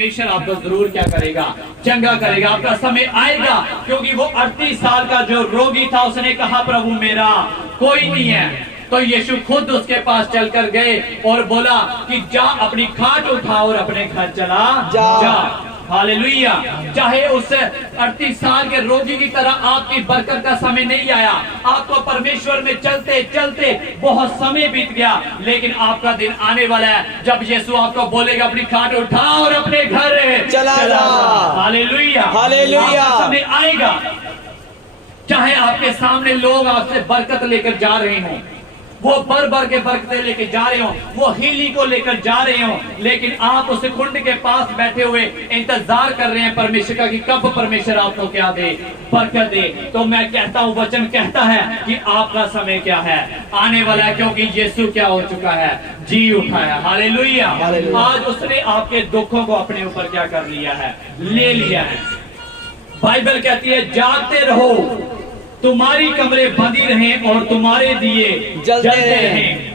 परमेश्वर आपको जरूर क्या करेगा, चंगा करेगा। आपका समय आएगा, क्योंकि वो 38 साल का जो रोगी था उसने कहा प्रभु मेरा कोई नहीं है, तो यीशु खुद उसके पास चलकर गए और बोला कि जा अपनी खाट उठा और अपने घर चला जा। हालेलुया। चाहे उस 38 साल के रोगी की तरह आपकी बरकत का समय नहीं आया, आपको परमेश्वर में चलते चलते बहुत समय बीत गया, लेकिन आपका दिन आने वाला है जब यीशु आपको बोलेगा अपनी खाट उठा और अपने घर चला जा। हालेलुया। हालेलुया। आपका समय आएगा, चाहे आपके सामने लोग आपसे बरकत लेकर जा रहे हों, वो भर भर के बरकतें लेके जा रहे हो, वो हीली को लेकर जा रहे हो, लेकिन आप उस कुंड के पास बैठे हुए इंतजार कर रहे हैं परमेश्वर का कि कब परमेश्वर आपको क्या दे, बरकत दे। तो मैं कहता हूं, वचन कहता है कि आपका समय क्या है, आने वाला है, क्योंकि यीशु क्या हो चुका है, जी उठा है। हालेलुया। आज उसने आपके दुखों को अपने ऊपर क्या कर लिया है, ले लिया है। बाइबल कहती है जागते रहो, तुम्हारी कमरे बंदी रहें और तुम्हारे दिए जलते रहें,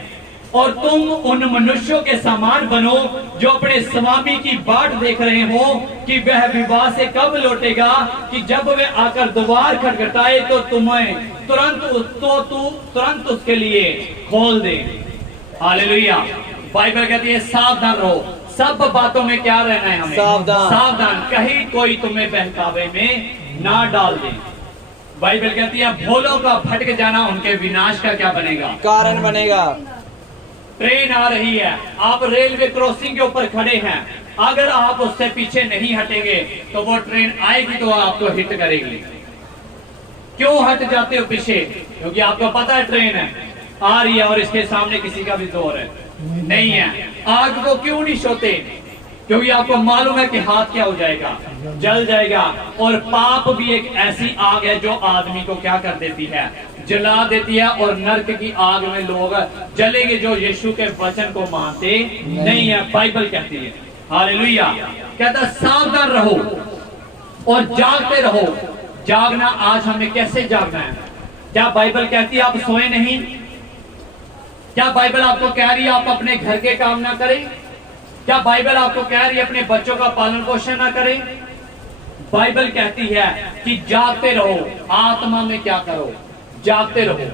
और तुम उन मनुष्यों के समान बनो जो अपने स्वामी की बाट देख रहे हो कि वह विवाह से कब लौटेगा, कि जब वह आकर द्वार खटखटाए तो तुम्हें तुरंत उसके लिए खोल दे। हालेलुया। बाइबल कहती है सावधान रहो, सब बातों में क्या रहना है हमें, सावधान, कहीं कोई तुम्हें बहकावे में ना डाल दे। बाइबल कहती है भोलों का भटक जाना उनके विनाश का क्या बनेगा, कारण बनेगा। ट्रेन आ रही है, आप रेलवे क्रॉसिंग के ऊपर खड़े हैं, अगर आप उससे पीछे नहीं हटेंगे तो वो ट्रेन आएगी तो आपको हिट करेगी। क्यों हट जाते हो पीछे, क्योंकि आपको पता है ट्रेन है आ रही है और इसके सामने किसी का भी जोर है नहीं है। आग को क्यों नहीं सोते, क्योंकि आपको मालूम है कि हाथ क्या हो जाएगा, जल जाएगा। और पाप भी एक ऐसी आग है जो आदमी को क्या कर देती है, जला देती है, और नरक की आग में लोग जलेंगे जो यीशु के वचन को मानते नहीं है। बाइबल कहती है हालेलुया, कहता सावधान रहो और जागते रहो। जागना आज हमें कैसे जागना है? क्या बाइबल कहती है आप सोए नहीं? क्या बाइबल आपको कह रही है आप अपने घर के काम ना करें? क्या बाइबल आपको कह रही है अपने बच्चों का पालन पोषण ना करें? बाइबल कहती है कि जागते रहो, आत्मा में क्या करो, जागते रहो।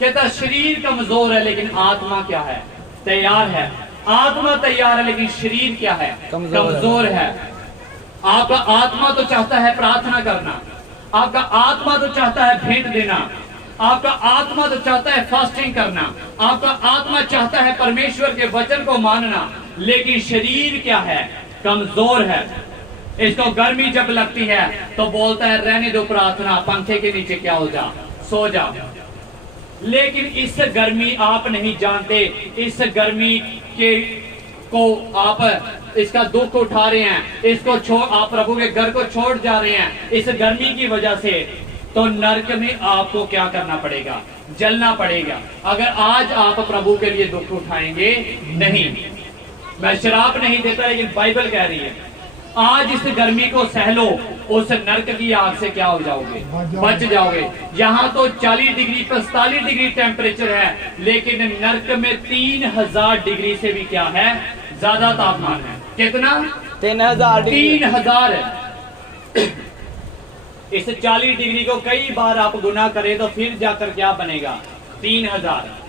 कहता शरीर कमजोर है लेकिन आत्मा क्या है, तैयार है। आत्मा तैयार है लेकिन शरीर क्या है, कमजोर है। आपका आत्मा तो चाहता है प्रार्थना करना, आपका आत्मा तो चाहता है भेंट देना, आपका आत्मा तो चाहता है फास्टिंग करना, आपका आत्मा चाहता है परमेश्वर के वचन को मानना, लेकिन शरीर क्या है, कमजोर है। इसको गर्मी जब लगती है तो बोलता है रहने दो प्रार्थना, पंखे के नीचे क्या हो जा, सो जा। लेकिन इस गर्मी आप नहीं जानते, इस गर्मी के को आप इसका दुख उठा रहे हैं, इसको छोड़ आप प्रभु के घर को छोड़ जा रहे हैं इस गर्मी की वजह से, तो नरक में आपको क्या करना पड़ेगा, जलना पड़ेगा। अगर आज आप प्रभु के लिए दुख उठाएंगे नहीं। मैं शराब नहीं देता, लेकिन बाइबल कह रही है आज इस गर्मी को सह लो, उस नरक की आग से क्या हो जाओगे, बच जाओगे। यहाँ तो 40 डिग्री 45 डिग्री टेम्परेचर है, लेकिन नरक में 3000 डिग्री से भी क्या है, ज्यादा तापमान है। कितना? 3000। इस 40 डिग्री को कई बार आप गुना करें तो फिर जाकर क्या बनेगा, 3000।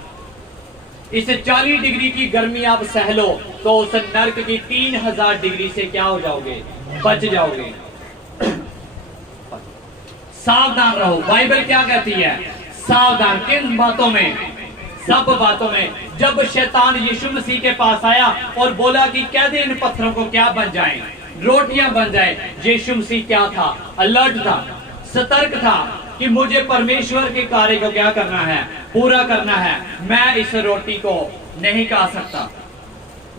इस 40 डिग्री की गर्मी आप सह लो तो उस नरक की 3000 डिग्री से क्या हो जाओगे, बच जाओगे। सावधान रहो। बाइबल क्या कहती है, सावधान। किन बातों में? सब बातों में। जब शैतान यीशु मसीह के पास आया और बोला कि कह दे इन पत्थरों को क्या बन जाएं, रोटियां बन जाए, यीशु मसीह क्या था, अलर्ट था, सतर्क था कि मुझे परमेश्वर के कार्य को क्या करना है, पूरा करना है। मैं इस रोटी को नहीं खा सकता,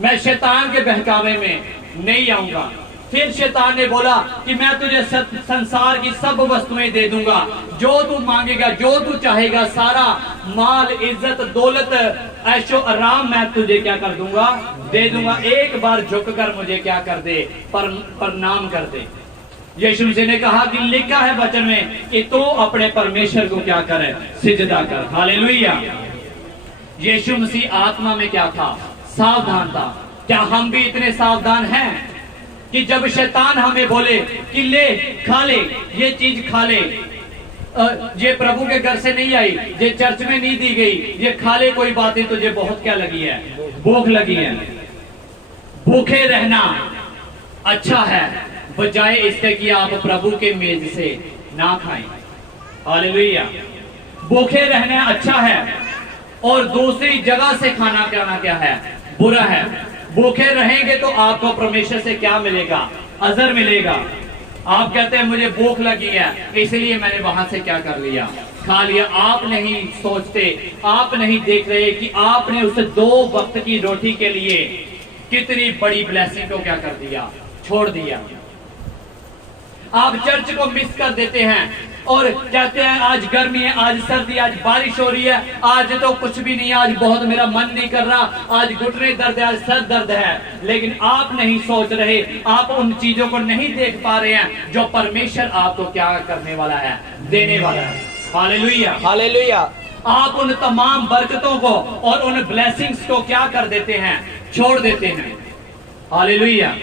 मैं शैतान के बहकावे में नहीं आऊंगा। फिर शैतान ने बोला कि मैं तुझे संसार की सब वस्तुएं दे दूंगा, जो तू मांगेगा, जो तू चाहेगा, सारा माल, इज्जत, दौलत, ऐशो आराम मैं तुझे क्या कर दूंगा, दे दूंगा। एक बार झुककर मुझे क्या कर दे, प्रणाम कर दे। यीशु मसीह ने कहा कि लिखा है वचन में कि तू अपने परमेश्वर को क्या करे, सिजदा कर। हालेलुया। यीशु मसीह आत्मा में क्या था, सावधान था। क्या हम भी इतने सावधान हैं? कि जब शैतान हमें बोले कि ले खा ले, ये चीज खा ले, ये प्रभु के घर से नहीं आई, ये चर्च में नहीं दी गई, ये खा ले, कोई बात नहीं, तुझे बहुत क्या लगी है, भूख लगी है। भूखे रहना अच्छा है बजाय इसके कि आप प्रभु के मेज से ना खाएं। हालेलुया। भूखे रहना अच्छा है और दूसरी जगह से खाना खाना क्या है, बुरा है। भूखे रहेंगे तो आपको परमेश्वर से क्या मिलेगा, अजर मिलेगा। आप कहते हैं मुझे भूख लगी है इसलिए मैंने वहां से क्या कर लिया, खा लिया। आप नहीं सोचते, आप नहीं देख रहे कि आपने उस 2 वक्त की रोटी के लिए कितनी बड़ी ब्लेसिंग को क्या कर दिया, छोड़ दिया। आप चर्च को मिस कर देते हैं और कहते हैं आज गर्मी है, आज सर्दी, आज बारिश हो रही है, आज तो कुछ भी नहीं, आज बहुत मेरा मन नहीं कर रहा, आज घुटने दर्द है, आज सर दर्द है। लेकिन आप नहीं सोच रहे, आप उन चीजों को नहीं देख पा रहे हैं जो परमेश्वर आपको क्या करने वाला है, देने वाला है। Hallelujah, hallelujah. आप उन तमाम बरकतों को और उन ब्लेसिंग्स को क्या कर देते हैं, छोड़ देते हैं। हालेलुया।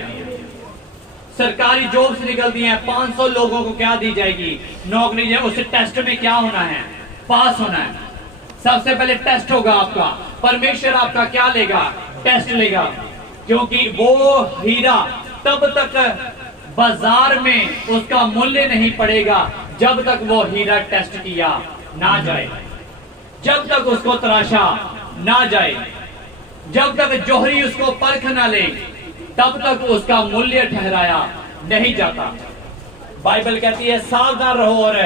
सरकारी जॉब्स निकलती हैं, 500 लोगों को क्या दी जाएगी, नौकरी। उस टेस्ट में क्या होना है, पास होना है। सबसे पहले टेस्ट होगा आपका, परमेश्वर आपका क्या लेगा, टेस्ट लेगा। क्योंकि वो हीरा तब तक बाजार में उसका मूल्य नहीं पड़ेगा जब तक वो हीरा टेस्ट किया ना जाए, जब तक उसको तराशा ना जाए, जब तक जोहरी उसको परख ना ले, तब तक उसका मूल्य ठहराया नहीं जाता। बाइबल कहती है सावधान रहो और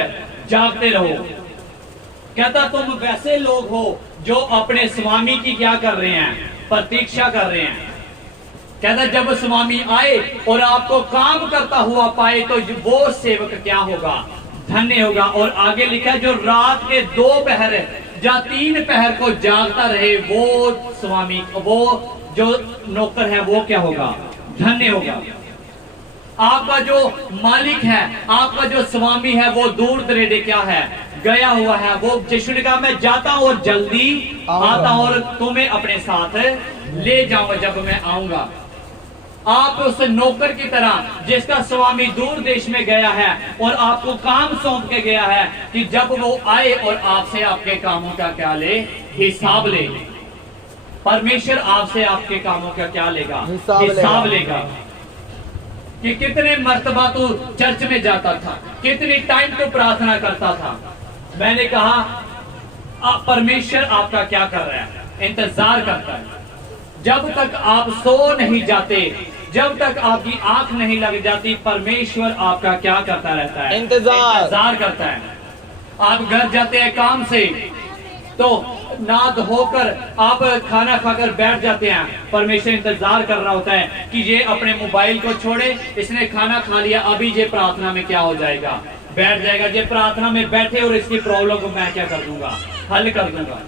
जागते रहो। कहता तुम वैसे लोग हो जो अपने स्वामी की क्या कर रहे हैं, प्रतीक्षा कर रहे हैं। कहता जब स्वामी आए और आपको काम करता हुआ पाए तो वो सेवक क्या होगा, धन्य होगा। और आगे लिखा है जो रात के 2 पहर या 3 पहर को जागता रहे, वो स्वामी, वो जो नौकर है वो क्या होगा, धन्य होगा। आपका जो मालिक है, आपका जो स्वामी है वो दूर दरेडे क्या है, गया हुआ है। वो यीशु ने कहा मैं जाता हूं और जल्दी आता हूं और तुम्हें अपने साथ ले जाऊंगा जब मैं आऊंगा। आप उस नौकर की तरह जिसका स्वामी दूर देश में गया है और आपको काम सौंप के गया है कि जब वो आए और आपसे आपके कामों का क्या ले, हिसाब ले। परमेश्वर आपसे आपके कामों का क्या लेगा, हिसाब लेगा। कि कितने मर्तबा तू चर्च में जाता था, कितनी टाइम तू प्रार्थना करता था। मैंने कहा परमेश्वर आपका क्या कर रहा है, इंतजार करता है। जब तक आप सो नहीं जाते, जब तक आपकी आंख नहीं लग जाती, परमेश्वर आपका क्या करता रहता है, इंतजार करता है। आप घर जाते हैं काम से तो नाद होकर आप खाना खाकर बैठ जाते हैं, परमेश्वर इंतजार कर रहा होता है कि ये अपने मोबाइल को छोड़े, इसने खाना खा लिया, अभी ये प्रार्थना में क्या हो जाएगा, बैठ जाएगा। ये प्रार्थना में बैठे और इसकी प्रॉब्लम को मैं क्या कर दूंगा, हल कर दूंगा।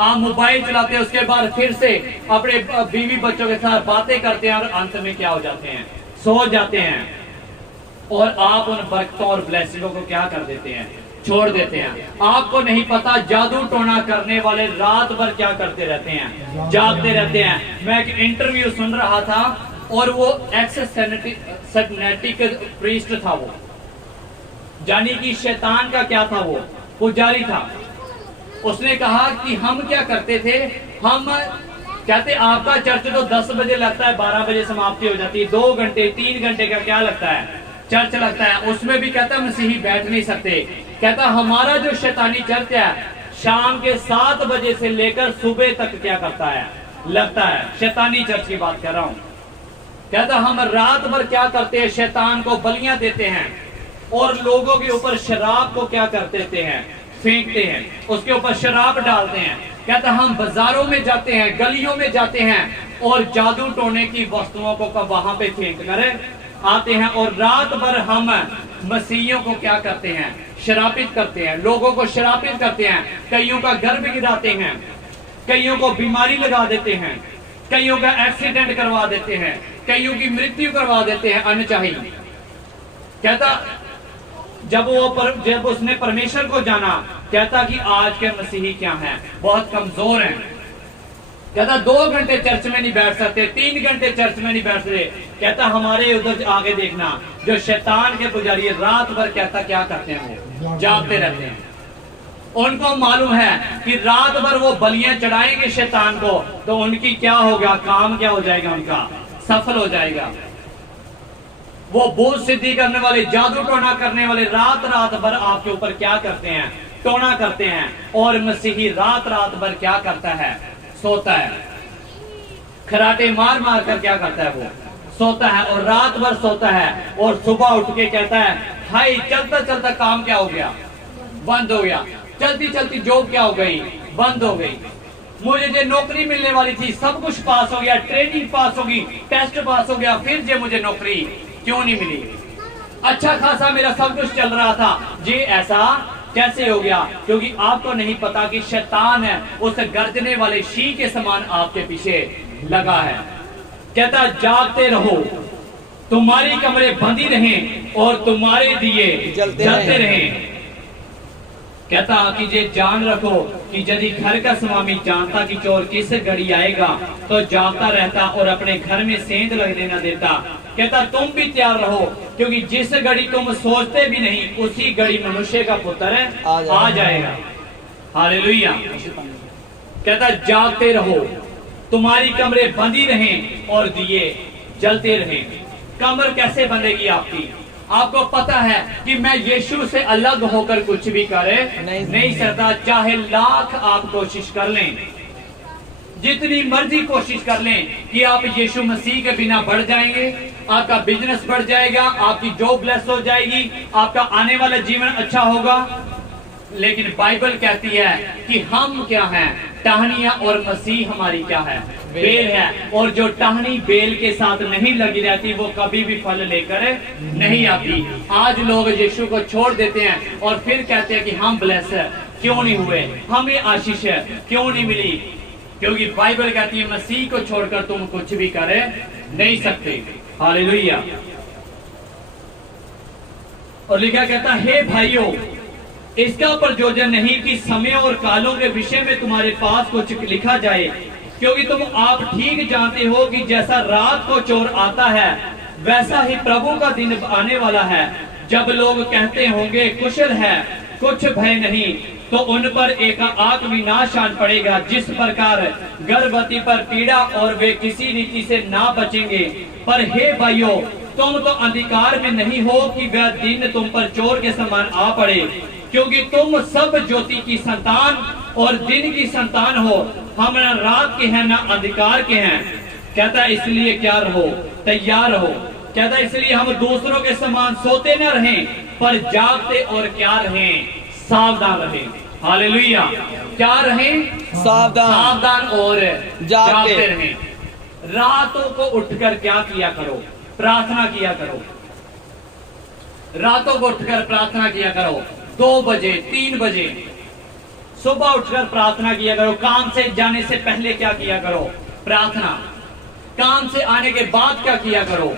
आप मोबाइल चलाते हैं, उसके बाद फिर से अपने बीवी बच्चों के साथ बातें करते हैं और अंत में क्या हो जाते हैं, सो जाते हैं। और आप उन बरकतों और ब्लेसिंगों को क्या कर देते हैं, छोड़ देते हैं। आपको नहीं पता जादू टोना करने वाले रात भर क्या करते रहते हैं, जागते रहते हैं। मैं एक इंटरव्यू सुन रहा था और वो एक्स सैटनिक प्रीस्ट था, वो यानी कि शैतान का क्या था, वो पुजारी था। उसने कहा कि हम क्या करते थे, हम कहते आपका चर्च तो 10 बजे लगता है, 12 बजे समाप्ति हो जाती है, 2 घंटे 3 घंटे का क्या लगता है, चर्च लगता है। उसमें भी कहता मसीही बैठ नहीं सकते। कहता हमारा जो शैतानी चर्च है शाम के 7 बजे से लेकर सुबह तक क्या करता है, लगता है। शैतानी चर्च की बात कर रहा हूं। कहता हम रात भर क्या करते हैं, शैतान को बलियां देते हैं और लोगों के ऊपर शराब को क्या कर देते हैं, फेंकते हैं, उसके ऊपर शराब डालते हैं। कहता हम बाजारों में जाते हैं, गलियों में जाते हैं और जादू टोने की वस्तुओं को वहां पे फेंक कर आते हैं। और रात भर हम मसीहियों को क्या करते हैं, शरापित करते हैं, लोगों को शरापित करते हैं। कईयों का घर भी गिराते हैं, कईयों को बीमारी लगा देते हैं, कईयों का एक्सीडेंट करवा देते हैं, कईयों की मृत्यु करवा देते हैं अनचाही। कहता जब उसने परमेश्वर को जाना, कहता कि आज के मसीही क्या हैं, बहुत कमजोर हैं। कहता 2 घंटे चर्च में नहीं बैठ सकते, 3 घंटे चर्च में नहीं बैठ सकते। कहता हमारे उधर आगे देखना, जो शैतान के पुजारी रात भर कहता क्या करते हैं, वो जागते रहते हैं। उनको मालूम है कि रात भर वो बलियां चढ़ाएंगे शैतान को, तो उनकी क्या होगा, काम क्या हो जाएगा, उनका सफल हो जाएगा। वो भूत सिद्धि करने वाले, जादू टोना करने वाले रात रात भर आपके ऊपर क्या करते हैं, टोना करते हैं। और मसीही रात रात भर क्या करता है, सोता है। खराटे मार मार कर क्या करता है, वो सोता है और रात भर सोता है। और सुबह उठ के कहता है हाय, चलता चलता काम क्या हो गया, बंद हो गया। चलती चलती जॉब क्या हो गई, बंद हो गई। मुझे जो नौकरी मिलने वाली थी सब कुछ पास हो गया, ट्रेनिंग पास होगी, टेस्ट पास हो गया, फिर जो मुझे नौकरी क्यों नहीं मिली। अच्छा खासा मेरा सब कुछ चल रहा था, ये ऐसा कैसे हो गया? क्योंकि आपको नहीं पता कि शैतान है उस गर्जने वाले शी के समान आपके पीछे लगा है। कहता जागते रहो, तुम्हारी कमरे बंदी रहें और तुम्हारे दिए जलते रहें। कहता कि ये जान रखो कि यदि घर का स्वामी जानता कि चोर किस घड़ी आएगा तो जागता रहता और अपने घर में सेंध लगने न देता। कहता तुम भी तैयार रहो, क्योंकि जिस घड़ी तुम सोचते भी नहीं उसी घड़ी मनुष्य का पुत्र आ जाएगा। हालेलुया। कहता जागते रहो, तुम्हारी कमरे बंदी रहें और दिए जलते रहें। कमर कैसे बंधेगी आपकी? आपको पता है कि मैं यीशु से अलग होकर कुछ भी करे नहीं सकता। चाहे लाख आप कोशिश कर लें, जितनी मर्जी कोशिश कर लें कि आप यीशु मसीह के बिना बढ़ जाएंगे, आपका बिजनेस बढ़ जाएगा, आपकी जॉब ब्लेस हो जाएगी, आपका आने वाला जीवन अच्छा होगा। लेकिन बाइबल कहती है कि हम क्या हैं, टहनियां, और मसीह हमारी क्या है, बेल है। और जो टहनी बेल के साथ नहीं लगी रहती वो कभी भी फल लेकर नहीं आती। आज लोग यीशु को छोड़ देते हैं और फिर कहते हैं कि हम ब्लेस क्यों नहीं हुए, हमें आशीष क्यों नहीं मिली। क्योंकि बाइबल कहती है मसीह को छोड़कर तुम कुछ भी कर नहीं सकते। हालेलुया। और लिखा कहता हे भाइयों, इसका प्रयोजन नहीं कि समय और कालों के विषय में तुम्हारे पास कुछ लिखा जाए, क्योंकि तुम आप ठीक जानते हो कि जैसा रात को चोर आता है वैसा ही प्रभु का दिन आने वाला है। जब लोग कहते होंगे कुशल है, कुछ भय नहीं, तो उन पर एक आग विनाश आन पड़ेगा। जिस प्रकार गर्भवती पर पीड़ा और वे किसी रीति से ना बचेंगे। पर हे भाइयों, तुम तो अंधकार में नहीं हो कि वह दिन तुम पर चोर के समान आ पड़े, क्योंकि तुम सब ज्योति की संतान और दिन की संतान हो। हम न रात के हैं न अंधकार के हैं। कहता इसलिए क्या रहो, तैयार रहो। कहता इसलिए हम दूसरों के समान सोते न रहें, पर जागते और क्या रहें, सावधान रहें। हालेलुया। क्या रहें, सावधान और जागते रहें। रातों को उठकर क्या किया करो, प्रार्थना किया करो। रातों को उठकर प्रार्थना किया करो। 2 बजे 3 बजे सुबह उठकर प्रार्थना किया करो। काम से जाने से पहले क्या किया करो, प्रार्थना। काम से आने के बाद क्या किया करो,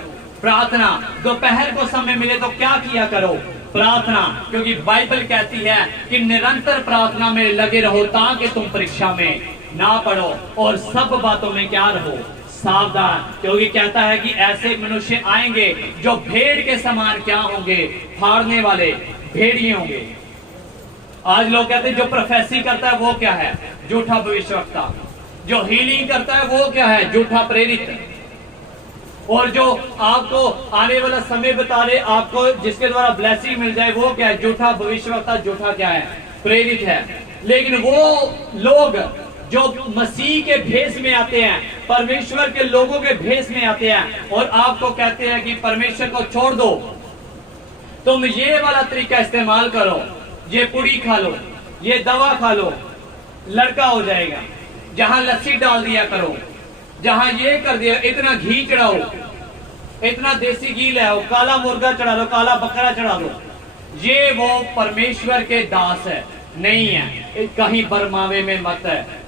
प्रार्थना। दोपहर को समय मिले तो क्या किया करो, प्रार्थना। क्योंकि बाइबल कहती है कि निरंतर प्रार्थना में लगे रहो ताकि तुम परीक्षा में ना पढ़ो, और सब बातों में क्या रहो, सावधान। क्योंकि कहता है कि ऐसे मनुष्य आएंगे जो भेड़ के समान क्या होंगे, फाड़ने वाले भेड़िए होंगे। आज लोग कहते हैं जो प्रोफेसी करता है वो क्या है, झूठा भविष्यवक्ता। जो हीलिंग करता है वो क्या है, झूठा प्रेरित। और जो आपको आने वाला समय बता दे, आपको जिसके द्वारा ब्लेसिंग मिल जाए, वो क्या है, झूठा भविष्यवक्ता, झूठा क्या है, प्रेरित है। लेकिन वो लोग जो मसीह के भेष में आते हैं, परमेश्वर के लोगों के भेष में आते हैं, और आपको कहते हैं कि परमेश्वर को छोड़ दो, तुम ये वाला तरीका इस्तेमाल करो, ये पुड़ी खा लो, ये दवा खा लो, लड़का हो जाएगा। जहां लस्सी डाल दिया करो, जहां ये कर दिया, इतना घी चढ़ाओ, इतना देसी घी ले आओ, काला मुर्गा चढ़ा लो, काला बकरा चढ़ा लो। ये वो परमेश्वर के दास है नहीं है। कहीं बरमावे में मत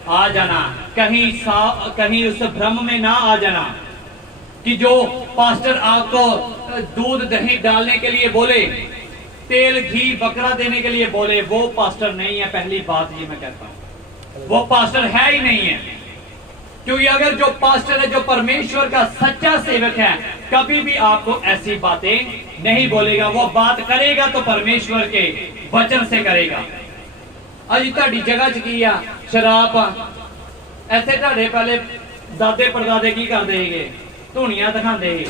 आ जाना, कहीं उस भ्रम में ना आ जाना कि जो पास्टर आपको दूध दही डालने के लिए बोले, तेल घी बकरा देने के लिए बोले, वो पास्टर नहीं है। पहली बात ये मैं कहता हूं, वो पास्टर है ही नहीं है। क्योंकि अगर जो पास्टर है, जो परमेश्वर का सच्चा सेवक है, कभी भी आपको ऐसी बातें नहीं बोलेगा। वो बात करेगा तो परमेश्वर के वचन से करेगा। अज ਤੁਹਾਡੀ जगह च की आ शराब ਇੱਥੇ ਤੁਹਾਡੇ पहले दादे परदादे की करते है, धुनियां दिखाते है।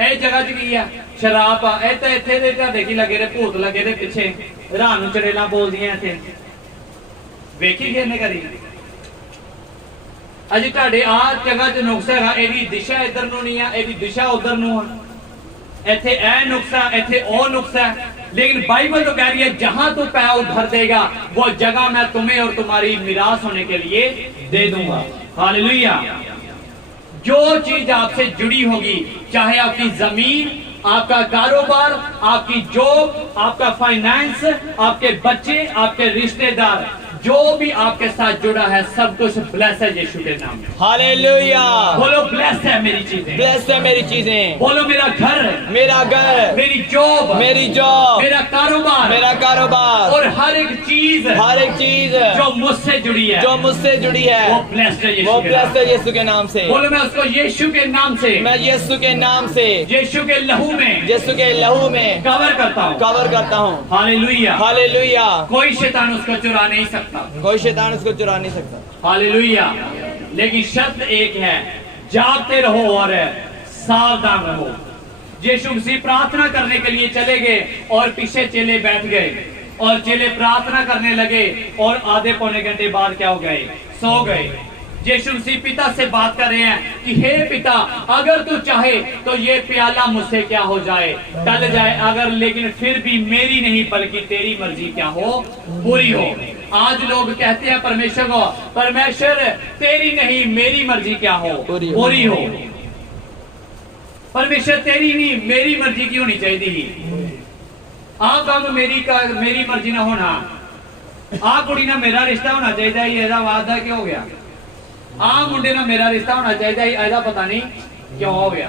ਇਹ जगह च की आ शराब आ। ਇਹ ਤਾਂ ਇੱਥੇ ਦੇ ਤੁਹਾਡੇ की लगे रहे भूत लगे रहे पिछे राह ਨੂੰ चड़ेला बोलदियां ਇੱਥੇ ਵੇਖੀ ਕਿਹਨੇ करी। अज ਤੁਹਾਡੇ आ जगह च नुक्स है, ਇਹਦੀ दिशा इधर ਨੂੰ नहीं आ, ਇਹਦੀ दिशा उधर ਨੂੰ आ। ਇੱਥੇ ਇਹ नुक्सा, ਇੱਥੇ ਉਹ नुक्सा है। लेकिन बाइबल तो कह रही है जहां तू पैर भर देगा वो जगह मैं तुम्हें और तुम्हारी मिरास होने के लिए दे दूंगा। हालेलुया। जो चीज आपसे जुड़ी होगी, चाहे आपकी जमीन, आपका कारोबार, आपकी जॉब, आपका फाइनेंस, आपके बच्चे, आपके रिश्तेदार, जो भी आपके साथ जुड़ा है, सब कुछ ब्लेस है यीशु के नाम में। हालेलुया। बोलो ब्लेस है मेरी चीजें, ब्लेस है मेरी चीजें। बोलो मेरा घर, मेरा घर, मेरी जॉब, मेरी जॉब, मेरा कारोबार, मेरा कारोबार और हर एक चीज जो मुझसे जुड़ी है, जो मुझसे जुड़ी है, वो ब्लेस्ड है वो यीशु के नाम ब्लेस है यीशु के नाम से। बोलो मैं उसको यीशु के नाम से, मैं यीशु के नाम से, यीशु के लहू में, यीशु के लहू में कवर करता हूँ। कवर करता हूँ। हालेलुया। हालेलुया। कोई शैतान उसको चुरा नहीं सकता। कोई शैतान उसको चुरा नहीं सकता। हालेलुया। लेकिन शर्त एक है, जागते रहो और सावधान रहो। यीशु मसीह प्रार्थना करने के लिए चले गए और पीछे चेले बैठ गए और चेले प्रार्थना करने लगे और आधे पौने घंटे बाद क्या हो गए? सो गए। यीशु मसीह पिता से बात कर रहे हैं कि हे पिता, अगर तू चाहे तो ये प्याला मुझसे क्या हो जाए, टल जाए, अगर लेकिन फिर भी मेरी नहीं बल्कि तेरी मर्जी क्या हो, पूरी हो। आज लोग कहते हैं परमेश्वर को, परमेश्वर तेरी नहीं मेरी मर्जी क्या हो, पूरी हो। परमेश्वर तेरी नहीं मेरी मर्जी की होनी चाहिए। आ काम मेरी मर्जी ना होना, आ कुड़ी ना मेरा रिश्ता होना चाहिए, ये वादा क्यों हो गया? आ मुंडे ना मेरा रिश्ता होना चाहिए, ऐसा पता नहीं क्यों हो गया।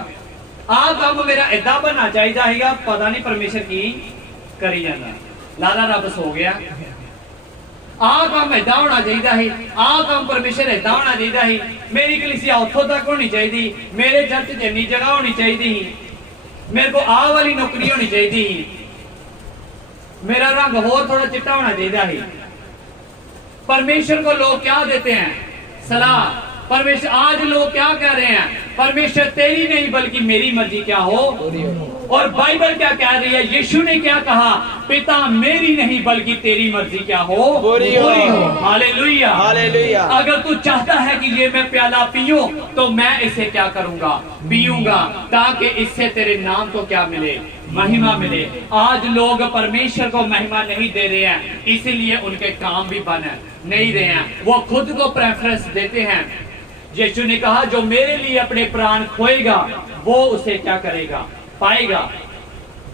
आ काम मेरा इदा बनना चाहिए, पता नहीं परमेश्वर की करी जाना। लाला रब सो गया। आ काम इदा होना चाहिए, आ काम परमेश्वर इदा होना चाहिए, मेरी कलीसिया उतों तक होनी चाहिए, मेरे चर्च च इन्नी जगह होनी चाहिए, मेरे को आ वाली नौकरी होनी चाहिए, मेरा रंग होर थोड़ा चिट्टा होना चाहिए। परमेश्वर को लोग क्या देते हैं? सलाह। परमेश्वर आज लोग क्या कह रहे हैं? परमेश्वर तेरी नहीं बल्कि मेरी मर्जी क्या हो। और बाइबल क्या कह रही है? यीशु ने क्या कहा? पिता मेरी नहीं बल्कि तेरी मर्जी क्या हो, पूरी हो। हालेलुया। हालेलुया। अगर तू चाहता है कि ये मैं प्याला पीऊं तो मैं इसे क्या करूंगा? पीऊंगा, ताकि इससे तेरे नाम को क्या मिले? महिमा मिले। आज लोग परमेश्वर को महिमा नहीं दे रहे हैं, इसीलिए उनके काम भी बन नहीं रहे हैं। वो खुद को प्रेफरेंस देते हैं। यीशु ने कहा जो मेरे लिए अपने प्राण खोएगा वो उसे क्या करेगा? पाएगा।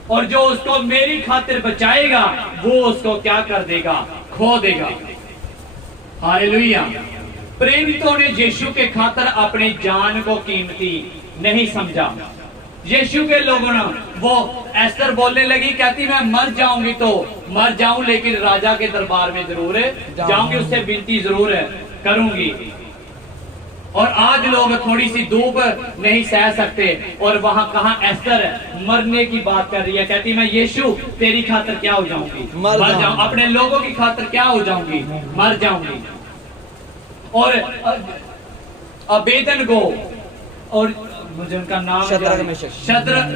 और जो उसको मेरी खातिर बचाएगा वो उसको क्या कर देगा? खो देगा। हालेलुया। प्रेरितों ने यीशु के खातिर अपनी जान को कीमती नहीं समझा। यीशु के लोगों ने, वो एस्तर बोलने लगी, कहती मैं मर जाऊंगी तो मर जाऊं, लेकिन राजा के दरबार में जरूर जाऊंगी, उससे विनती जरूर करूंगी। और आज लोग थोड़ी सी धूप नहीं सह सकते और वहां कहां एस्तर मरने की बात कर रही है, कहती मैं यीशु तेरी खातिर क्या हो जाऊंगी? मर जाऊं। अपने लोगों की खातिर क्या हो जाऊंगी? मर जाऊंगी। और अबेदनगो और मुझे उनका नाम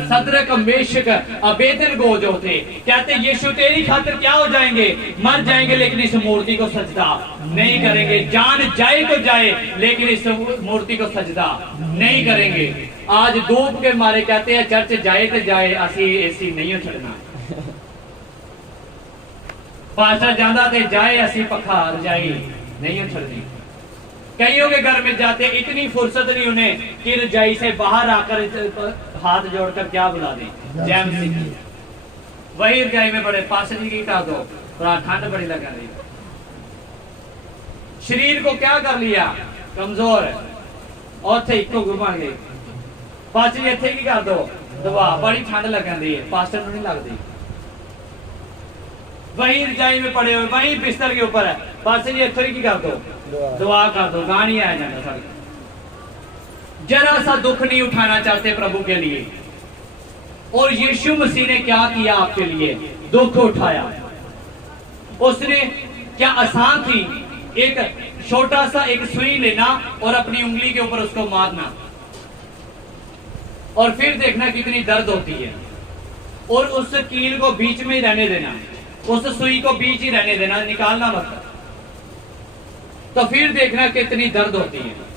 शद्रक मेशक अबेदनगो जो थे, कहते यीशु तेरी खातिर क्या हो जाएंगे? मर जाएंगे, लेकिन इस मूर्ति को सजदा नहीं करेंगे। जान जाए तो जाए, लेकिन इस मूर्ति को सजदा नहीं करेंगे। आज धूप के मारे कहते हैं चर्च जाए तो जाए, असी एसी नहीं छड़ना। पास्टर जाना ते जाए, असी पखा रजाई नहीं छड़नी। कईयों के घर में जाते इतनी फुर्सत नहीं उन्हें कि रजाई से बाहर आकर हाथ जोड़कर क्या बुला दें? जय मसीह। वही रजाई में बड़े पास जी की कहा दो, थोड़ा ठंड बड़ी लगा रही। शरीर को क्या कर लिया? कमजोर है। और थे इको घुमा गए पास जी इथे की कर दो दवा, बड़ी ठंड लगा रही है, पास्टर नहीं लगती। वही रजाई में पड़े हुए, वही बिस्तर के ऊपर है, पास जी इथों ही की कर दो दुआ कर दो, गानी आ जाना सर। जरा सा दुख नहीं उठाना चाहते प्रभु के लिए, और यीशु मसीह ने क्या किया आपके लिए? दुख उठाया। उसने क्या आसान थी एक छोटा सा एक सुई लेना और अपनी उंगली के ऊपर उसको मारना, और फिर देखना कितनी दर्द होती है, और उस कील को बीच में ही रहने देना, उस सुई को बीच ही रहने देना, निकालना मत। तो फिर देखना कितनी दर्द होती है।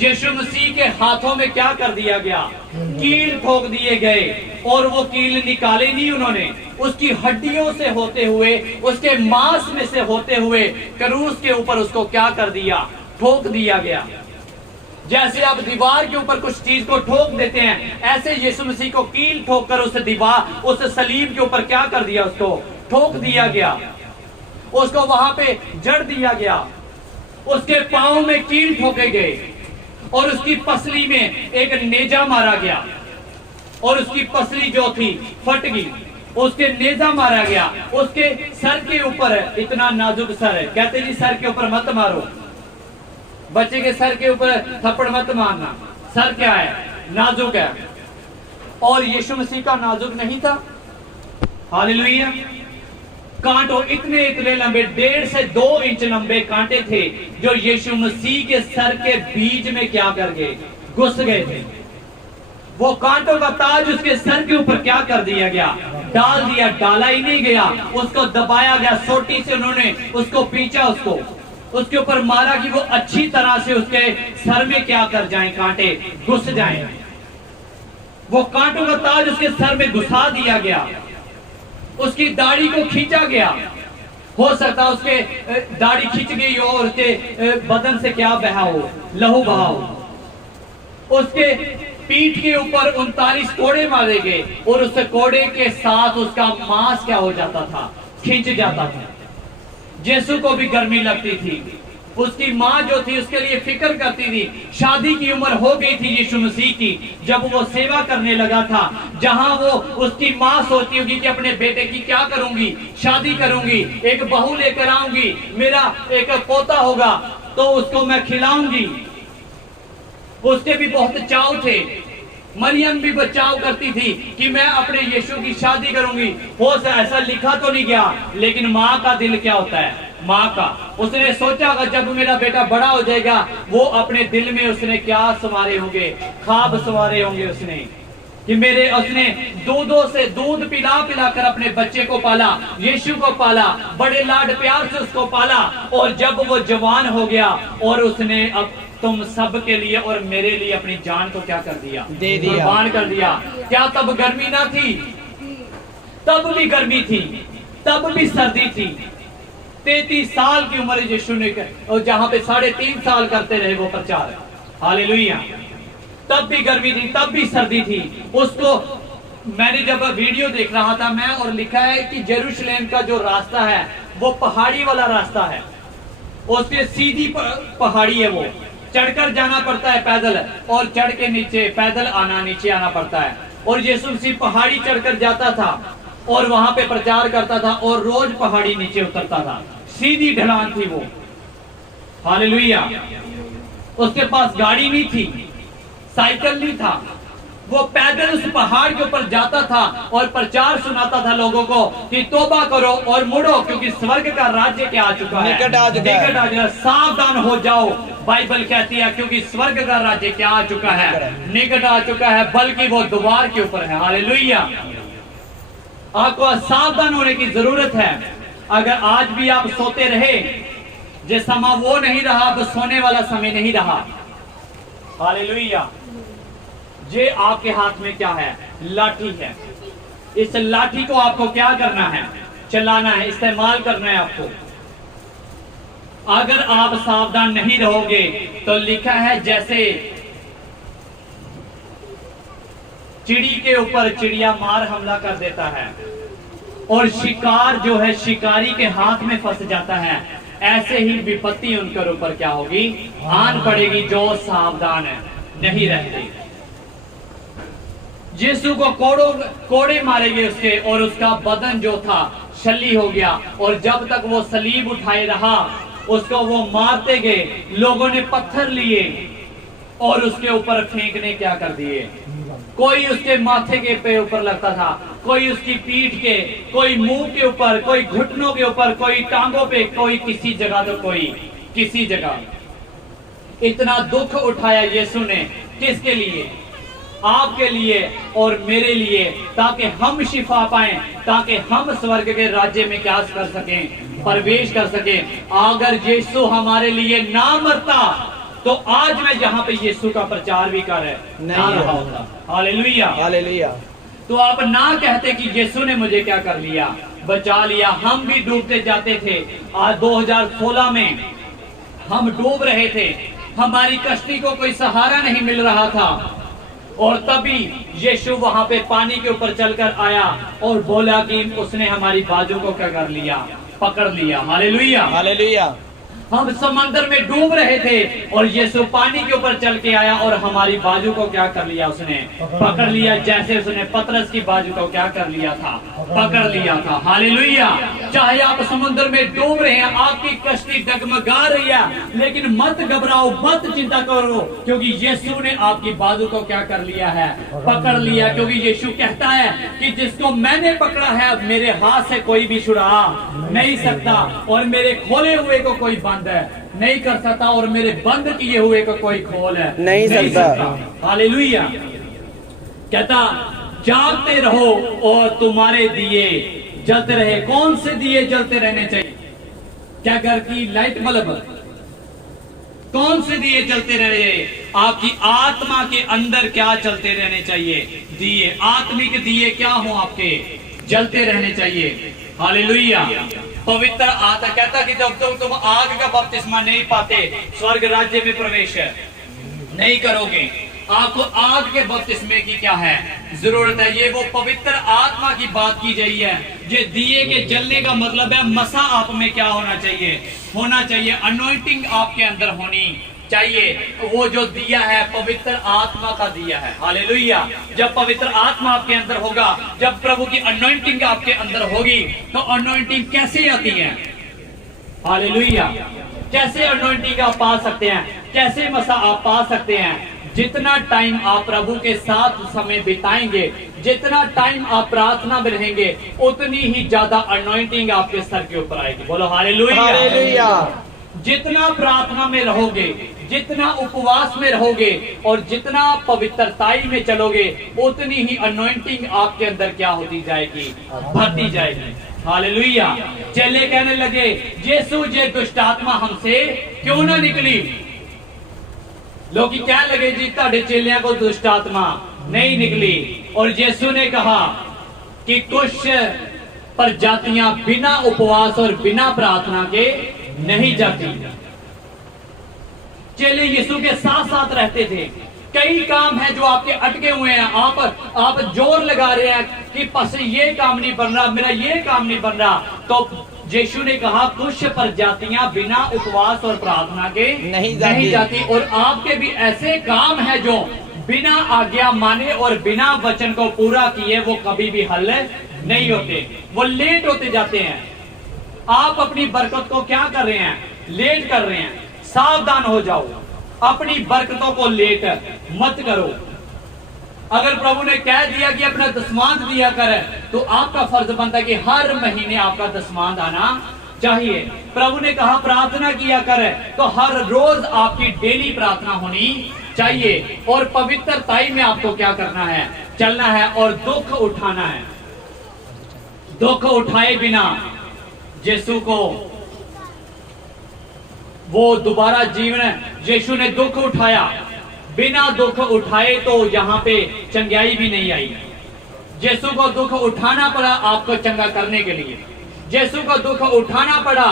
यीशु मसीह के हाथों में क्या कर दिया गया? कील ठोक दिए गए, और वो कील निकाले नहीं उन्होंने, उसकी हड्डियों से होते हुए, उसके मांस में से होते हुए क्रूस के ऊपर उसको क्या कर दिया? ठोक दिया गया। जैसे आप दीवार के ऊपर कुछ चीज को ठोक देते हैं, ऐसे यीशु मसीह को कील ठोक कर उस दीवार, उस सलीब के ऊपर क्या कर दिया? उसको ठोक दिया गया, उसको वहां पे जड़ दिया गया, उसके पांव में कील ठोके गए, और उसकी पसली में एक नेजा मारा गया, और उसकी पसली जो थी फट गई, उसके नेजा मारा गया। उसके सर के ऊपर, इतना नाजुक सर है, कहते जी सर के ऊपर मत मारो, बच्चे के सर के ऊपर थप्पड़ मत मारना, सर क्या है? नाजुक है। और यीशु मसीह का नाजुक नहीं था। हालेलुया। कांटों इतने इतने लंबे, 1.5 से 2 इंच लंबे कांटे थे जो यीशु मसीह के सर के बीच में क्या कर गए? घुस गए थे। वो कांटों का ताज उसके सर के ऊपर क्या कर दिया गया? डाल दिया। डाला ही नहीं गया, उसको दबाया गया, सोटी से उन्होंने उसको पींचा, उसको उसके ऊपर मारा कि वो अच्छी तरह से उसके सर में क्या कर जाएं? कांटे घुस जाएं। वो कांटों का ताज उसके सर में घुसा दिया गया, उसकी दाढ़ी को खींचा गया। हो सकता उसके दाढ़ी खींच गई हो और उसके बदन से क्या बहा हो? लहू बहा हो। उसके पीठ के ऊपर 39 कोड़े मारे गए, और उस कोड़े के साथ उसका मांस क्या हो जाता था? खींच जाता था। यीशु को भी गर्मी लगती थी। उसकी माँ जो थी उसके लिए फिक्र करती थी। शादी की उम्र हो गई थी यीशु मसीह की जब वो सेवा करने लगा था, जहां वो उसकी माँ सोचती होगी कि अपने बेटे की क्या करूंगी, शादी करूंगी, एक बहू लेकर आऊंगी, मेरा एक पोता होगा तो उसको मैं खिलाऊंगी। उसके भी बहुत चाव थे। मरियम भी बचाव करती थी कि मैं अपने यीशु की शादी करूंगी। हो ऐसा लिखा तो नहीं गया, लेकिन माँ का दिल क्या होता है? माँ का, उसने सोचा कि जब मेरा बेटा बड़ा हो जाएगा, वो अपने दिल में उसने क्या संवारे होंगे? ख्वाब संवारे होंगे उसने कि मेरे, उसने दूधों से दूध पिला पिला कर अपने बच्चे को पाला, यीशु को पाला, बड़े लाड प्यार से उसको पाला। और जब वो जवान हो गया और उसने अब तुम सब के लिए और मेरे लिए अपनी जान को क्या कर दिया? दे दिया, कुर्बान कर दिया। क्या तब गर्मी ना थी? तब भी गर्मी थी, तब भी सर्दी थी। 33 साल की उम्र यीशु ने, और जहां पे 3.5 साल करते रहे वो प्रचार। हालेलुया। तब भी गर्मी थी, तब भी सर्दी थी। उसको मैंने जब वीडियो देख रहा था मैं, और लिखा है कि जेरूशलेम का जो रास्ता है वो पहाड़ी वाला रास्ता है, उसके सीधी पहाड़ी है, वो चढ़कर जाना पड़ता है पैदल, और चढ़ के नीचे पैदल आना, नीचे आना पड़ता है। और यीशु मसीह पहाड़ी चढ़कर जाता था और वहां पे प्रचार करता था, और रोज पहाड़ी नीचे उतरता था। सीधी ढलान थी वो। हालेलुया। उसके पास गाड़ी नहीं थी, साइकिल नहीं था, वो पैदल उस पहाड़ के ऊपर जाता था और प्रचार सुनाता था लोगों को कि तौबा करो और मुड़ो, क्योंकि स्वर्ग का राज्य क्या आ चुका है? निकट आ चुका है। सावधान हो जाओ, बाइबल कहती है, क्योंकि स्वर्ग का राज्य क्या आ चुका है? निकट आ चुका है, बल्कि वो द्वार के ऊपर है। हालेलुया। आपको सावधान होने की जरूरत है। अगर आज भी आप सोते रहे, जो समय वो नहीं रहा, अब सोने वाला समय नहीं रहा। हालेलुया। ये आपके हाथ में क्या है? लाठी है। इस लाठी को आपको क्या करना है? चलाना है, इस्तेमाल करना है आपको। अगर आप सावधान नहीं रहोगे तो लिखा है जैसे चिड़ी के ऊपर चिड़िया मार हमला कर देता है और शिकार जो है शिकारी के हाथ में फंस जाता है, ऐसे ही विपत्ति उनके ऊपर क्या होगी? आन पड़ेगी जो सावधान है नहीं रहते। यीशु को कोड़े मारे गए उसके, और उसका बदन जो था छल्ली हो गया, और जब तक वो सलीब उठाए रहा उसको वो मारते गए, लोगों ने पत्थर लिए और उसके ऊपर फेंकने क्या कर दिए। कोई उसके माथे के पे ऊपर लगता था, कोई उसकी पीठ के, कोई मुंह के ऊपर, कोई घुटनों के ऊपर, कोई टांगों पे, कोई किसी जगह, तो कोई किसी जगह। इतना दुख उठाया यीशु ने किसके लिए? आपके लिए और मेरे लिए, ताकि हम शिफा पाएं, ताकि हम स्वर्ग के राज्य में क्या कर सकें, प्रवेश कर सकें। अगर यीशु हमारे लिए ना मरता तो आज मैं जहां पे यीशु का प्रचार भी कर ना रहा होता। Hallelujah, hallelujah. तो आप ना कहते कि यीशु ने मुझे क्या कर लिया, बचा लिया। हम भी डूबते जाते थे। आज 2016 में हम डूब रहे थे, हमारी कश्ती को कोई सहारा नहीं मिल रहा था, और तभी यीशु वहां पे पानी के ऊपर चलकर आया और बोला कि उसने हमारी बाजू को क्या कर लिया, पकड़ लिया। Hallelujah, hallelujah. हम समंदर में डूब रहे थे और यीशु पानी के ऊपर चल के आया और हमारी बाजू को क्या कर लिया, उसने पकड़ लिया। जैसे उसने पतरस की बाजू को क्या कर लिया था, पकड़ लिया था। हालेलुया। चाहे आप समुद्र में डूब रहे हैं, आपकी कश्ती डगमगा रही है, लेकिन मत घबराओ, मत चिंता करो, क्योंकि यीशु ने आपकी बाजू को क्या कर लिया है, पकड़ लिया। क्योंकि यीशु कहता है कि जिसको मैंने पकड़ा है मेरे हाथ से कोई भी छुड़ा नहीं सकता, और मेरे खोले हुए को कोई बंद नहीं कर सकता, और मेरे बंद किए हुए को कोई खोल नहीं सकता। हालेलुया। कहता जागते रहो और तुम्हारे दिए जलते रहे। कौन से दिए जलते रहने चाहिए? क्या घर की लाइट बल्ब? कौन से दिए जलते रहे? आपकी आत्मा के अंदर क्या चलते रहने चाहिए? दिए, आत्मिक दिए क्या हो आपके, जलते रहने चाहिए। हालेलुया। पवित्र आत्मा कहता कि जब तक तुम आग का बपतिस्मा नहीं पाते, स्वर्ग राज्य में प्रवेश नहीं करोगे। आपको आग के बपतिस्मे की क्या है, जरूरत है। ये वो पवित्र आत्मा की बात की गई है। ये दिए के जलने का मतलब है मसा आप में क्या होना चाहिए, होना चाहिए, अनॉइंटिंग आपके अंदर होनी चाहिए। वो जो दिया है पवित्र आत्मा का दिया है। हालेलुया। जब पवित्र आत्मा आपके अंदर होगा, जब प्रभु की अनॉइंटिंग आपके अंदर होगी, तो अनॉइंटिंग कैसे आती है? हालेलुया। कैसे अनॉइंटिंग आप पा सकते हैं, कैसे मसा आप पा सकते हैं? जितना टाइम आप प्रभु के साथ समय बिताएंगे, जितना टाइम आप प्रार्थना में रहेंगे, उतनी ही ज्यादा अनॉइंटिंग आपके सर के ऊपर आएगी। बोलो हालेलुया, हालेलुया। जितना प्रार्थना में रहोगे, जितना उपवास में रहोगे और जितना पवित्रताई में चलोगे, उतनी ही अनॉइंटिंग आपके अंदर क्या होती जाएगी, भरती जाएगी। हालेलुया। चेले कहने लगे, यीशु ये दुष्ट आत्मा हमसे क्यों ना निकली? लोग क्या लगे जी ताड़े चेलियां को दुष्ट आत्मा नहीं निकली, और यीशु ने कहा कि कुछ प्रजातियां बिना उपवास और बिना प्रार्थना के नहीं जाती। चेले यीशु के साथ साथ रहते थे। कई काम है जो आपके अटके हुए हैं, आप जोर लगा रहे हैं कि बस ये काम नहीं बन रहा, मेरा ये काम नहीं बन रहा, तो यीशु ने कहा कुछ प्रजातियां बिना उपवास और प्रार्थना के नहीं जाती। और आपके भी ऐसे काम है जो बिना आज्ञा माने और बिना वचन को पूरा किए वो कभी भी हल नहीं होते, वो लेट होते जाते हैं। आप अपनी बरकत को क्या कर रहे हैं, लेट कर रहे हैं। सावधान हो जाओ, अपनी बरकतों को लेट मत करो। अगर प्रभु ने कह दिया कि अपना दसमांत दिया कर, तो आपका फर्ज बनता है कि हर महीने आपका दसमांत आना चाहिए। प्रभु ने कहा प्रार्थना किया कर, तो हर रोज आपकी डेली प्रार्थना होनी चाहिए। और पवित्रताई में आपको क्या करना है, चलना है और दुख उठाना है। दुख उठाए बिना यीशु को वो दोबारा जीवन, यीशु ने दुख उठाया, बिना दुख उठाए तो यहाँ पे चंगाई भी नहीं आई। यीशु को दुख उठाना पड़ा आपको चंगा करने के लिए। यीशु को दुख उठाना पड़ा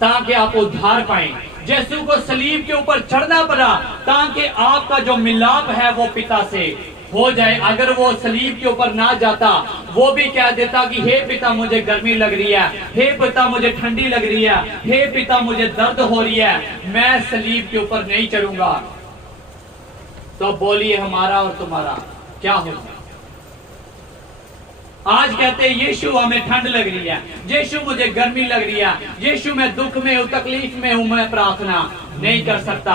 ताकि आप उद्धार पाएं। यीशु को सलीब के ऊपर चढ़ना पड़ा ताकि आपका जो मिलाप है वो पिता से हो जाए। अगर वो सलीब के ऊपर ना जाता, वो भी कह देता कि हे पिता मुझे गर्मी लग रही है, हे पिता मुझे ठंडी लग रही है, हे पिता मुझे दर्द हो रही है, मैं सलीब के ऊपर नहीं चढ़ूंगा। तो बोलिए हमारा और तुम्हारा क्या होगा? आज कहते हैं यीशु हमें ठंड लग रही है, यीशु मुझे गर्मी लग रही है, यीशु मैं दुख में हूं, तकलीफ में हूं, मैं प्रार्थना नहीं कर सकता।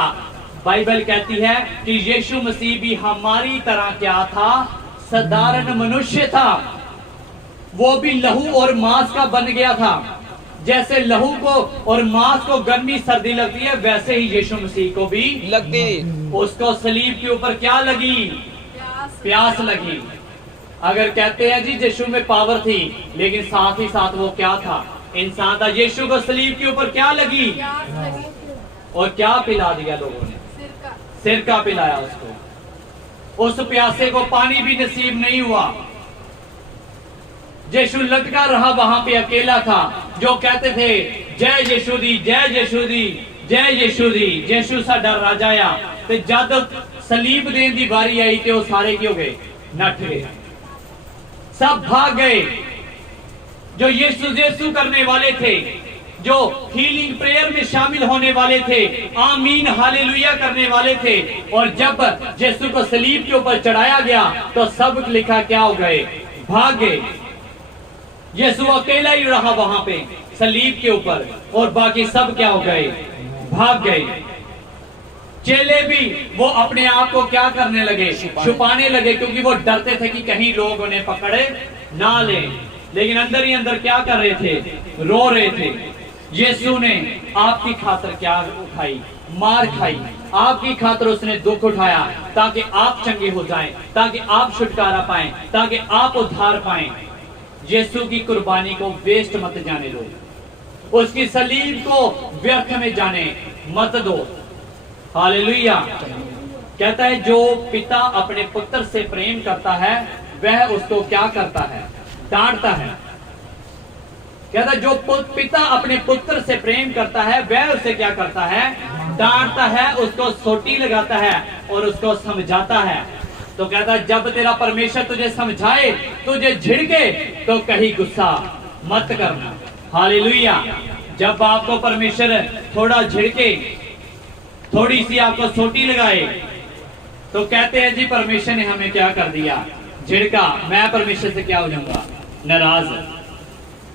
बाइबल कहती है कि यीशु मसीह भी हमारी तरह क्या था, साधारण मनुष्य था। वो भी लहू और मांस का बन गया था। जैसे लहू को और मांस को गर्मी सर्दी लगती है, वैसे ही यीशु मसीह को भी लगती। उसको सलीब के ऊपर क्या लगी, प्यास लगी। अगर कहते हैं जी यीशु में पावर थी, लेकिन साथ ही साथ वो क्या था, इंसान था। यीशु को सलीब के ऊपर क्या लगी और क्या पिला दिया लोगों ने, सिरका पिलाया उसको। उस प्यासे को पानी भी नसीब नहीं हुआ। यीशु लटका रहा वहां पे, अकेला था। जो कहते थे जय यीशु दी, जय यीशु दी, जय यीशु दी, यीशु साडा राजा आ। ते जद सलीब देन दी बारी आई ते वो सारे क्यों गए, नठ गए, सब भाग गए। जो यीशु करने वाले थे, जो हीलिंग प्रेयर में शामिल होने वाले थे, आमीन हालेलुया करने वाले थे, और जब यीशु को सलीब के ऊपर चढ़ाया गया तो सब लिखा क्या हो गए, भाग गए। यीशु अकेला ही रहा वहां पे सलीब के ऊपर, और बाकी सब क्या हो गए, भाग गए। चेले भी वो अपने आप को क्या करने लगे, छुपाने लगे, क्योंकि वो डरते थे कि कहीं लोग उन्हें पकड़े ना ले। लेकिन अंदर ही अंदर क्या कर रहे थे, रो रहे थे। यीशु ने आपकी खातिर क्या उठाई, मार खाई। आपकी खातिर उसने दुख उठाया ताकि आप चंगे हो जाएं, ताकि आप छुटकारा पाएं, ताकि आप उद्धार पाएं। यीशु की कुर्बानी को वेस्ट मत जाने दो, उसकी सलीब को व्यर्थ में जाने मत दो। हालेलुया। कहता है जो पिता अपने पुत्र से प्रेम करता है वह उसको क्या करता है, डांटता है। कहता है जो पिता अपने पुत्र से प्रेम करता है वह उसे क्या करता है, डांटता है, उसको सोटी लगाता है और उसको समझाता है। तो कहता है जब तेरा परमेश्वर तुझे समझाए, तुझे झिड़के, तो कहीं गुस्सा मत करना। हालेलुया। जब आपको परमेश्वर थोड़ा झिड़के, थोड़ी सी आपको सोटी लगाए, तो कहते हैं जी परमेश्वर ने हमें क्या कर दिया, झिड़का, मैं परमेश्वर से क्या हो जाऊंगा, नाराज।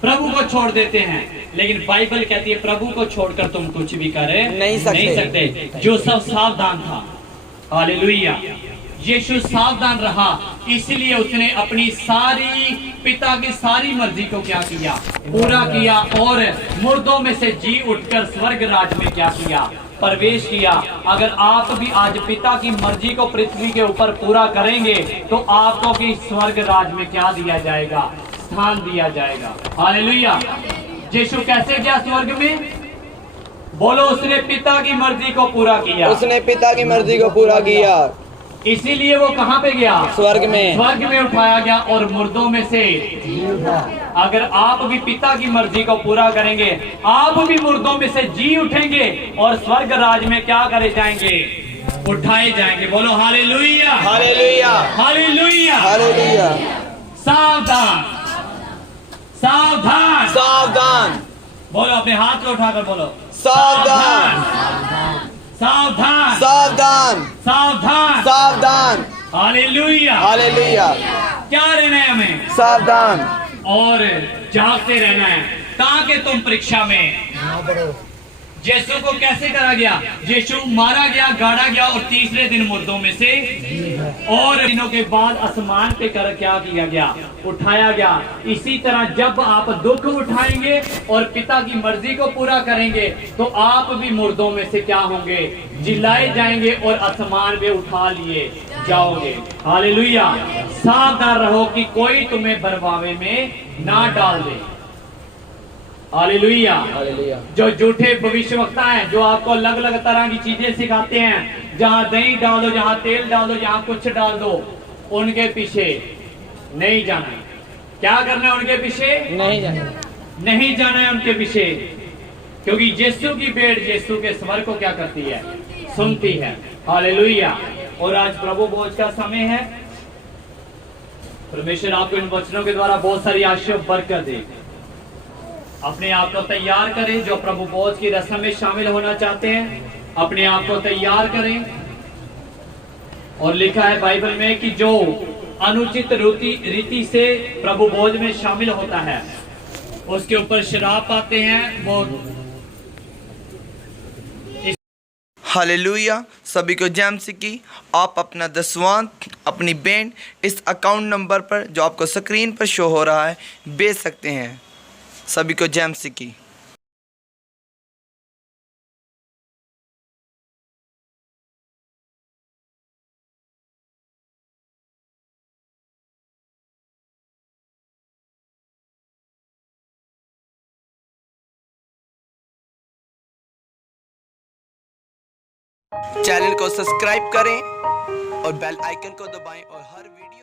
प्रभु को छोड़ देते हैं, लेकिन बाइबल कहती है प्रभु को छोड़कर तुम कुछ भी कर नहीं सकते। जो सब सावधान था, हालेलुया, यीशु सावधान रहा, इसलिए उसने अपनी सारी पिता की सारी मर्जी को क्या किया, पूरा किया, और मुर्दों में से जी उठकर स्वर्ग राज में क्या किया, प्रवेश किया। अगर आप भी आज पिता की मर्जी को पृथ्वी के ऊपर पूरा करेंगे तो आपको भी स्वर्ग राज में क्या दिया जाएगा, स्थान दिया जाएगा। हालेलुया। यीशु कैसे गया स्वर्ग में, बोलो, उसने पिता की मर्जी को पूरा किया, उसने पिता की मर्जी को पूरा किया, इसीलिए वो कहां पे गया, स्वर्ग में, स्वर्ग में उठाया गया और मुर्दों में से। अगर आप भी पिता की मर्जी को पूरा करेंगे, आप भी मुर्दों में से जी उठेंगे और स्वर्ग राज में क्या करे जाएंगे, उठाए जाएंगे। बोलो हालेलुया, हालेलुया, हालेलुया, हालेलुया। सावधान, सावधान, सावधान, बोलो, अपने हाथ को उठाकर बोलो, सावधान, सावधान, सावधान, सावधान, सावधान। Hallelujah, hallelujah. क्या रहना है हमें, सावधान और जागते रहना है, ताकि तुम परीक्षा में। यीशु को कैसे करा गया, यीशु मारा गया, गाड़ा गया और तीसरे दिन मुर्दों में से, और दिनों के बाद आसमान पे कर क्या किया गया, उठाया गया। इसी तरह जब आप दुख उठाएंगे और पिता की मर्जी को पूरा करेंगे तो आप भी मुर्दों में से क्या होंगे, जिलाए जाएंगे और आसमान में उठा लिए जाओगे। हालेलुया। सावधान रहो कि कोई तुम्हें बरवावे में ना डाल दे। हालेलुया। जो झूठे भविष्यवक्ता हैं, जो आपको अलग अलग तरह की चीजें सिखाते हैं, जहां दही डाल दो, जहां तेल डाल दो, जहां कुछ डाल दो, उनके पीछे नहीं जाना है। क्या करना है उनके पीछे, नहीं जाना, नहीं जाना है उनके पीछे, क्योंकि यीशु की भेड़ यीशु के स्वर को क्या करती है, सुनती है। हालेलुया। और आज प्रभु भोज का समय है। परमेश्वर आपको इन वचनों के द्वारा बहुत सारी आशीष बरकत दे। अपने आप को तैयार करें, जो प्रभु भोज की रस्म में शामिल होना चाहते हैं, अपने आप को तैयार करें। और लिखा है बाइबल में कि जो अनुचित रीति से प्रभु भोज में शामिल होता है, उसके ऊपर शराब पाते हैं, वो हालेलुया। सभी को जय मसीह की। आप अपना दसवांत अपनी बैंड इस अकाउंट नंबर पर जो आपको स्क्रीन पर शो हो रहा है भेज सकते हैं। सभी को जय मसीह की। चैनल को सब्सक्राइब करें और बेल आइकन को दबाएं और हर वीडियो